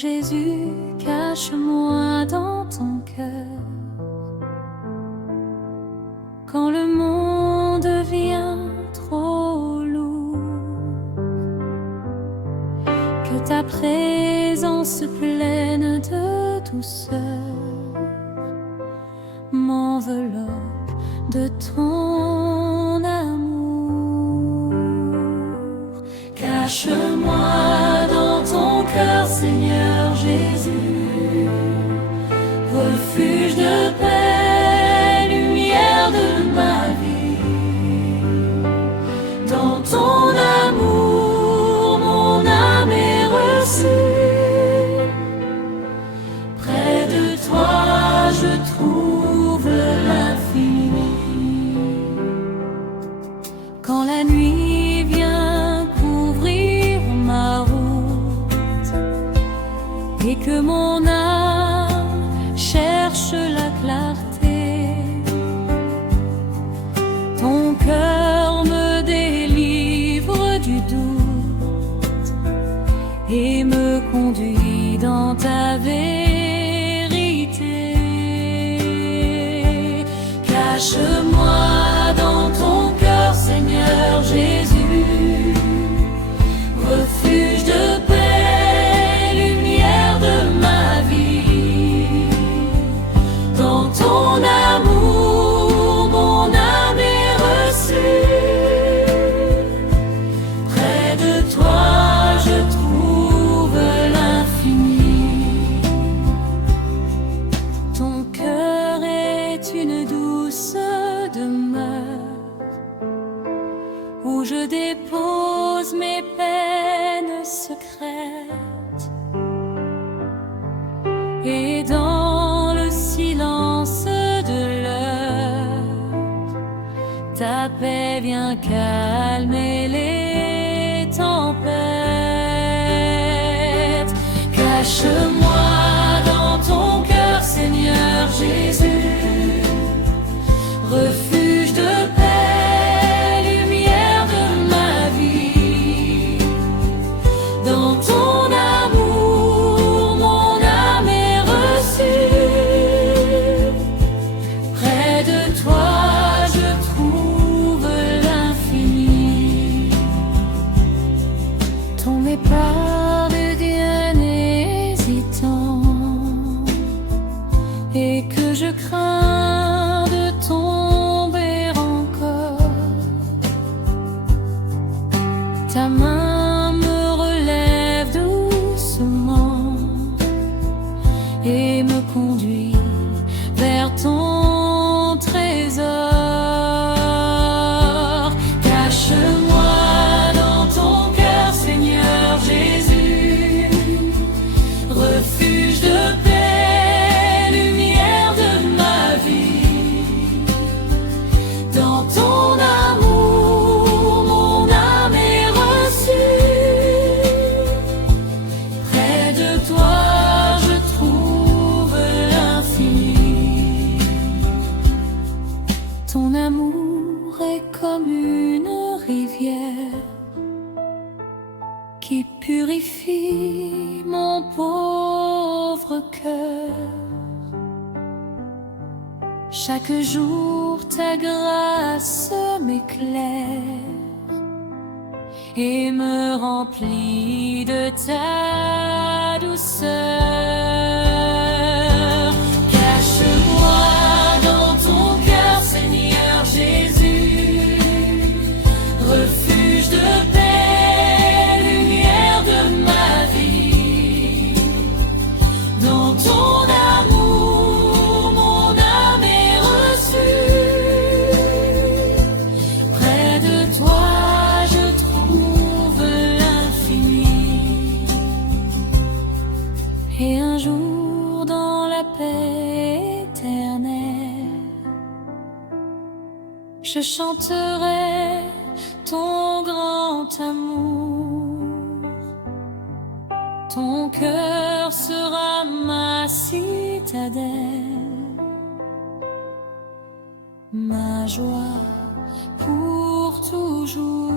Jésus, cache-moi dans ton cœur. Quand le monde devient trop lourd, que ta présence pleine de douceur m'enveloppe de ton amour. Cache-moi dans ton cœur, Seigneur Jésus, refuge de paix, lumière de ma vie. Dans ton amour, mon âme est reçue. Près de toi, je trouve l'infini. Quand la nuit vient couvrir ma route et que mon âme cherche la clarté, ton cœur me délivre du doute et me conduit dans ta vérité. Cache-moi dans ton cœur, Seigneur Jésus, refuge de paix, lumière de ma vie. Dans ton amour, mon âme est reçue. Près de toi, je trouve l'infini. Ton cœur est une douce demeure où je dépose mes peines secrètes, et dans le silence de l'heure, ta paix vient calmer les tempêtes. Cache-moi dans ton cœur, Seigneur Jésus, refuge de paix, lumière de ma vie. Dans ton amour, mon âme est reçue. Près de toi, je trouve l'infini. Ton pas devient hésitant et que je crains de tomber encore. Ta main me relève doucement et me conduit vers ton trésor. Cache-moi dans ton cœur, Seigneur Jésus, refuge de paix, lumière de ma vie. Dans ton amour, mon âme est reçue. Près de toi, je trouve l'infini. Ton amour est comme une rivière qui purifie mon pauvre cœur. Chaque jour ta grâce m'éclaire et me remplit de ta douceur. Cache-moi dans ton cœur, Seigneur Jésus, refuge de paix, lumière de ma vie. Dans ton amour, mon âme est reçue. Près de toi, je trouve l'infini. Et un jour, dans la paix éternelle, je chanterai ton grand amour. Ton cœur sera ma citadelle, ma joie pour toujours.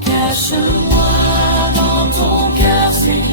Cache-moi dans ton cœur, Seigneur.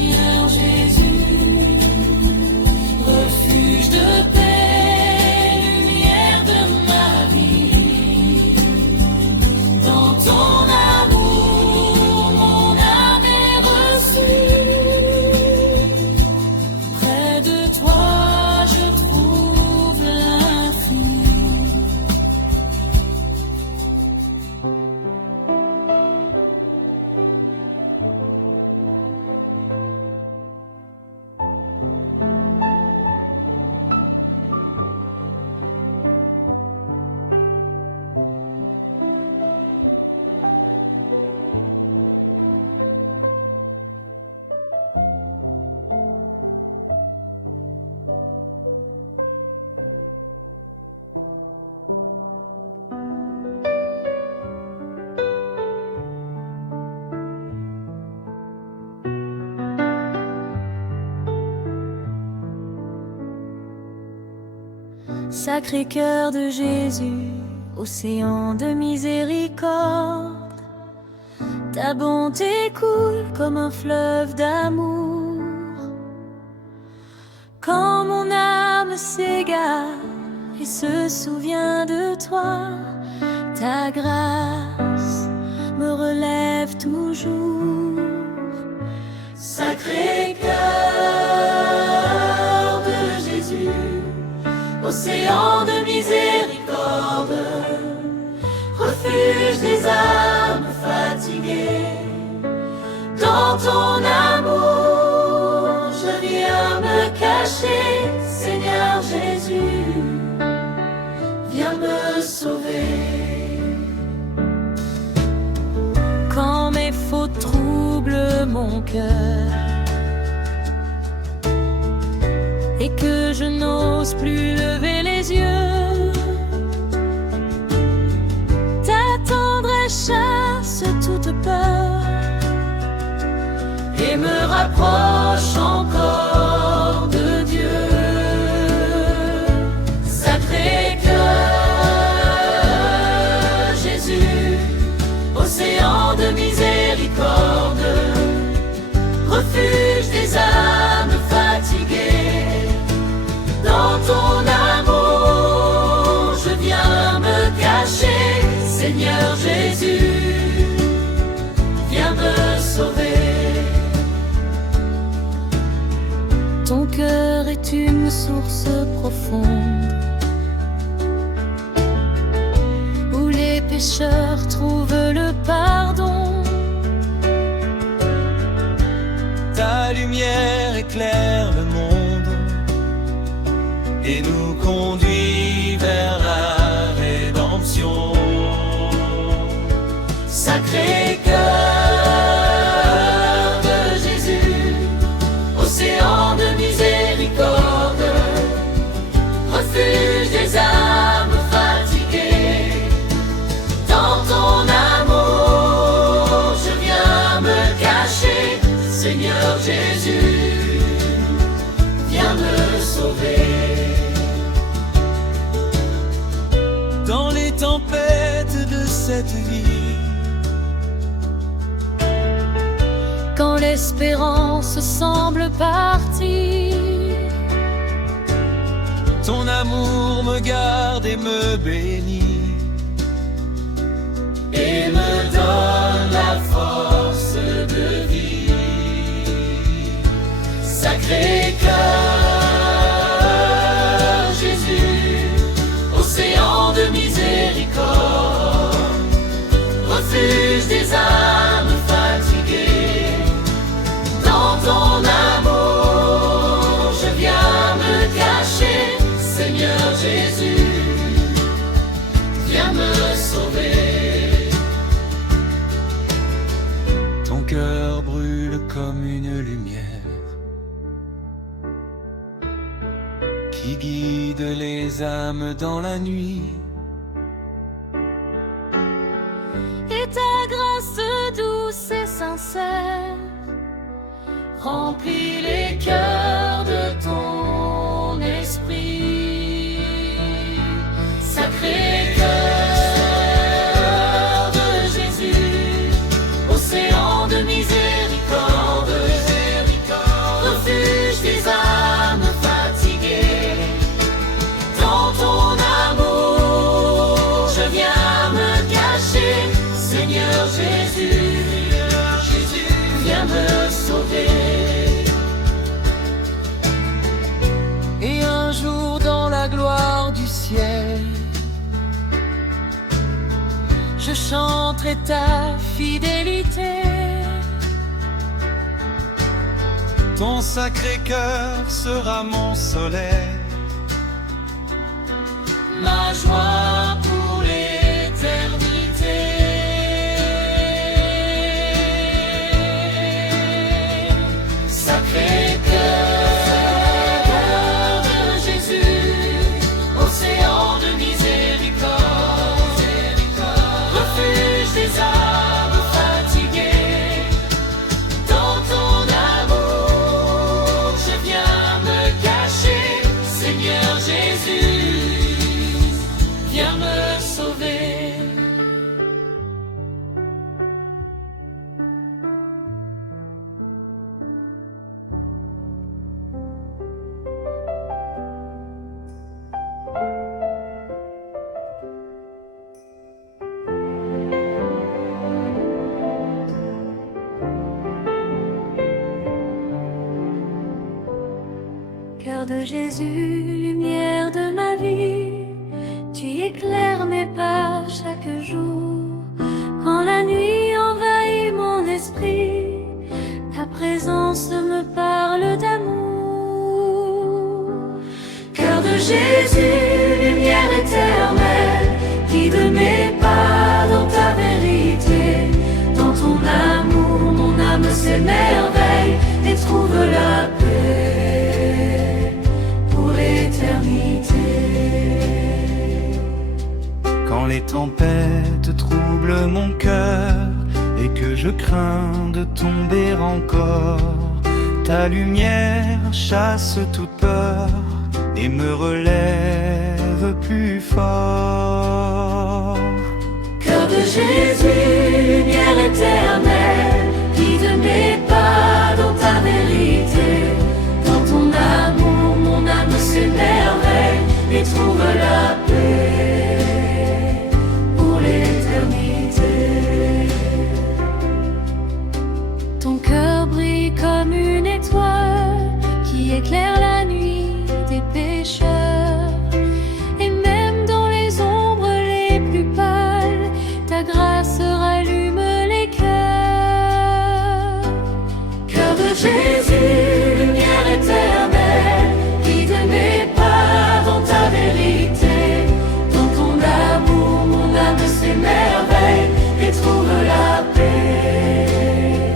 Sacré-Cœur de Jésus, océan de miséricorde, ta bonté coule comme un fleuve d'amour. Quand mon âme s'égare et se souvient de toi, ta grâce me relève toujours. Sacré-Cœur de Jésus, océan de miséricorde, refuge des âmes fatiguées, dans ton amour je viens me cacher. Seigneur Jésus, viens me sauver. Quand mes fautes troublent mon cœur et que je n'ose plus lever les yeux, ta tendresse chasse toute peur et me rapproche encore de Dieu. Sacré-Cœur, Jésus, océan de miséricorde, refuge des âmes fatiguées, dans ton amour je viens me cacher. Seigneur Jésus, viens me sauver. Ton cœur est une source profonde où les pécheurs trouvent le pardon. Ta lumière éclaire le monde et nous conduit vers la rédemption. Sacré-Cœur de Jésus, océan de miséricorde, refuge des âmes fatiguées, dans ton amour je viens me cacher. Seigneur Jésus, viens me sauver. Dans les tempêtes de cette vie, quand l'espérance semble partir, ton amour me garde et me bénit et me donne la force de vie. Sacré-Cœur, Jésus, océan de miséricorde, refuge des âmes fatiguées, dans ton amour je viens me cacher. Seigneur Jésus, viens me sauver. Ton cœur brûle comme une lumière qui guide les âmes dans la nuit. Et ta grâce douce et sincère remplit les cœurs de ton esprit. Sacré-Cœur de Jésus, océan de miséricorde, refuge des âmes fatiguées, dans ton amour je viens me cacher. Seigneur Jésus, viens me sauver. Et un jour dans la gloire du ciel, je chanterai ta fidélité. Ton sacré cœur sera mon soleil, Ma joie pour l'éternité. Sacré-Cœur de Jésus, océan de miséricorde, refuge des âmes fatiguées, dans ton amour je viens me cacher. Seigneur Jésus, Cœur de Jésus, lumière de ma vie, tu éclaires mes pas chaque jour. Quand la nuit envahit mon esprit, ta présence me parle d'amour. Cœur de Jésus, lumière éternelle, guide mes pas dans ta vérité. Dans ton amour, mon âme s'émerveille et trouve la paix pour l'éternité. Quand les tempêtes troublent mon cœur et que je crains de tomber encore, ta lumière chasse toute peur et me relève plus fort. Cœur de Jésus, lumière éternelle, guide mes pas dans ta vérité. Dans ton amour, mon âme s'émerveille et trouve la paix pour l'éternité. Ton cœur brille comme une étoile qui éclaire la nuit des pécheurs. Et même dans les ombres les plus pâles, ta grâce rallume les cœurs. Cœur de Jésus, lumière éternelle, guide mes pas dans ta vérité. Dans ton amour, mon âme s'émerveille et trouve la paix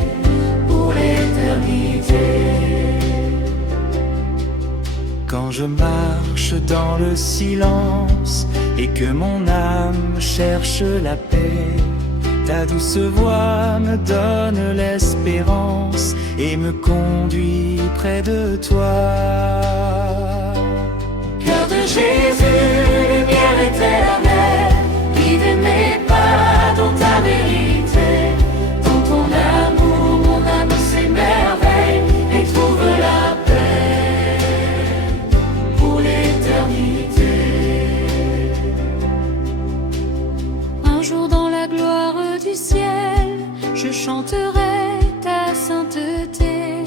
pour l'éternité. Quand je marche dans le silence et que mon âme cherche la paix, ta douce voix me donne l'espérance et me conduit près de toi. Cœur de Jésus, lumière éternelle, guide mes pas dans ta vérité. Dans ton amour, mon âme s'émerveille et trouve la paix pour l'éternité. Un jour dans la gloire du ciel, je chanterai ta sainteté.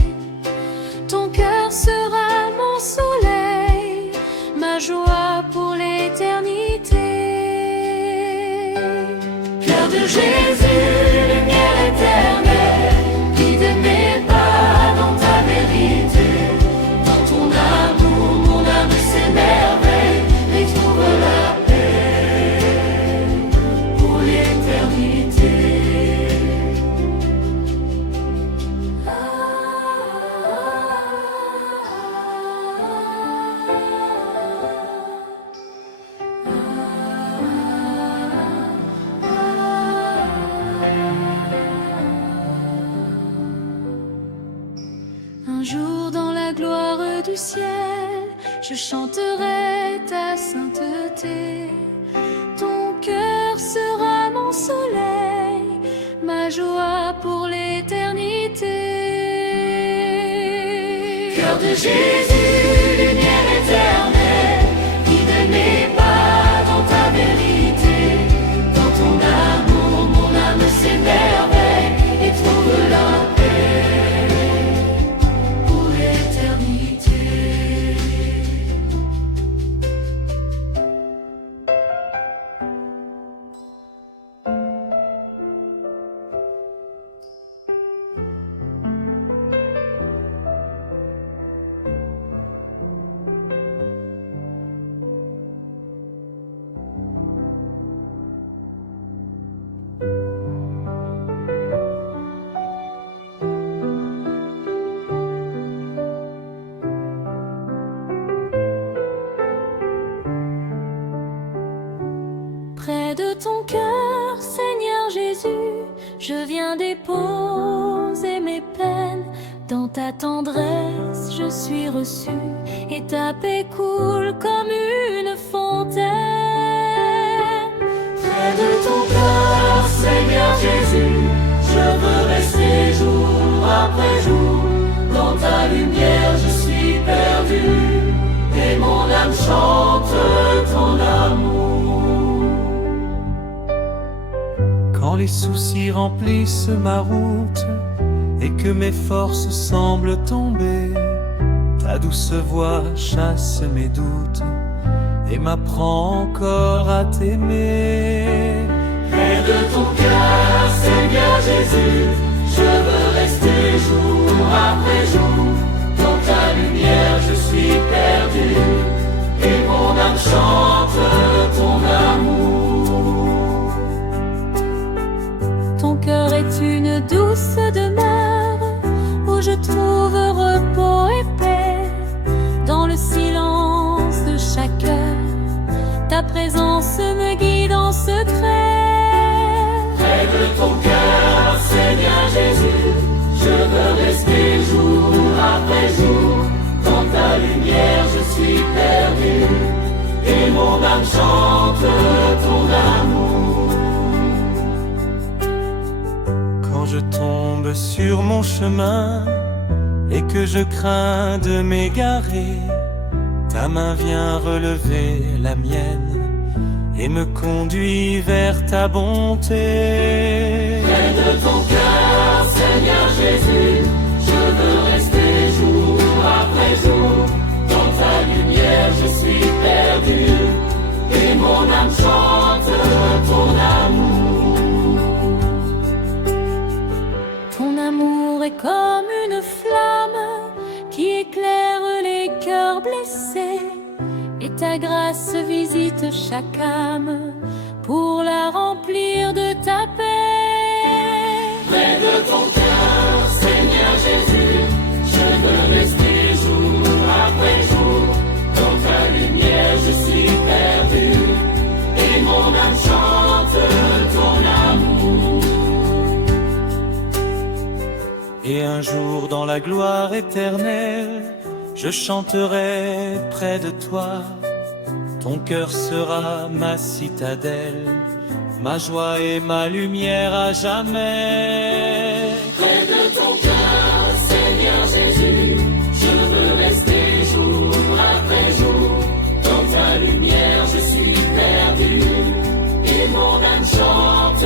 Ton cœur sera mon soleil, ma joie pour l'éternité. Cœur de Jésus, lumière éternelle, guide mes pas dans ta vérité. Dans ton amour, mon âme s'émerveille et trouve la paix pour l'éternité. Un jour dans la gloire du ciel, je chanterai ta sainteté. Ton cœur sera mon soleil, ma joie pour l'éternité. Cœur de Jésus, lumière éternelle, guide mes pas dans ta vérité. Dans ton amour, mon âme s'émerveille et trouve la paix pour l'éternité. Près de ton cœur, Seigneur Jésus, je viens déposer mes peines. Dans ta tendresse, je suis reçu et ta paix coule comme une fontaine. Près de ton cœur, Seigneur Jésus, je veux rester jour après jour. Dans ta lumière, je suis perdu et mon âme chante ton amour. Quand les soucis remplissent ma route et que mes forces semblent tomber, Ta douce voix chasse mes doutes et m'apprend encore à t'aimer. Près de ton cœur, Seigneur Jésus, je veux rester jour après jour. Dans ta lumière je suis perdu et mon âme chante ton amour. Ton cœur est une douce demeure où je trouve repos et paix. Dans le silence de chaque heure, ta présence me guide en secret. Près de ton cœur, Seigneur Jésus, je veux rester jour après jour. Dans ta lumière je suis perdu et mon âme chante ton amour. Quand je tombe sur mon chemin et que je crains de m'égarer, ta main vient relever la mienne et me conduit vers ta bonté. Près de ton cœur, Seigneur Jésus, je veux rester jour après jour. Dans ta lumière je suis perdu et mon âme chante ton amour. Ton amour est comme une flamme qui éclaire les cœurs blessés, et ta grâce visite chaque âme pour la remplir de ta paix. Près de ton cœur, Seigneur Jésus, je veux rester jour après jour. Dans ta lumière je suis perdu et mon âme chante ton amour. Et un jour dans la gloire éternelle, je chanterai près de toi. Ton cœur sera ma citadelle, ma joie et ma lumière à jamais. Près de ton cœur, Seigneur Jésus, je veux rester jour après jour. Dans ta lumière je suis perdu et mon âme chante